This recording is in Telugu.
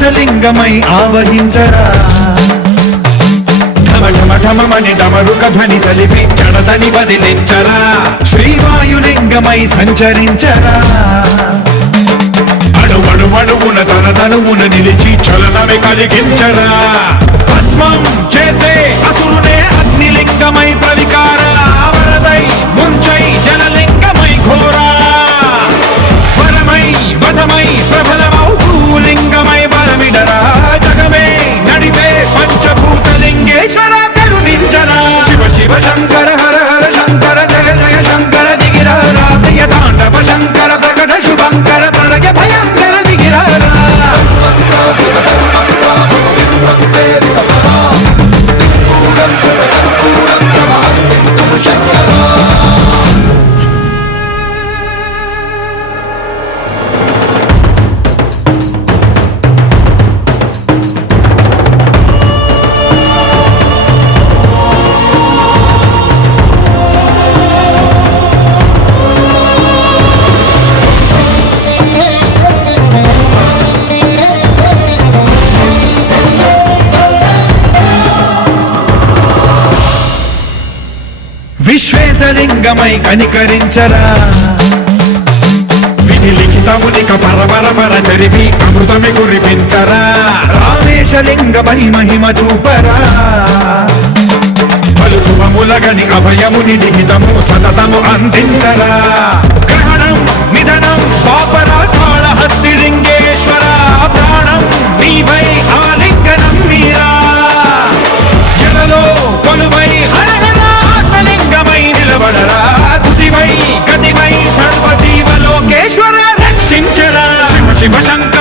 ద్వాదశలింగమై ఆవహించరా ఢమఢమఢమని డమరుక ధ్వని సలిపి జడదని వదిలించరా శ్రీవాయులింగమై సంచరించరా అణువణువున తన తనువున నిలిచి చలనమే కలిగించరా భస్మం చేసే అసురునే అగ్నిలింగమై ప్రవికార వరదై ముంచై జలలింగమై ఘోరా వరమై వసమై ప్రబలమౌ భూలింగమై బలమిడరా జగమే నడిపే పంచభూతలింగేశ్వర కరుణించరా శివ శివ శంకర హర హర శంకర జయ జయ శంకర దిగిరా రాతయ తాండవ శంకర ప్రకట శుభంకర ప్రళయ భయంకర దిగిరా విశ్వేశలింగమై కనికరించరా విధి లిఖితమునిక పరపర జరిపి అమృతమి కురిపించరా రామేశలింగమై మహిమ చూపరా పలు శుభములగని అభయముని లిఖితము సతతము అందించరా గ్రహణం నిధనం పాపరా కాళహస్తి లింగేశ్వర ప్రాణం నీవై ఆలింగనం మీరా జలలో కొలువై హరహరాత్మలింగమై నిలబడరా తుదివై గతివై సర్వజీవలోకేశ్వర రక్షించరా శివ శివ శంకర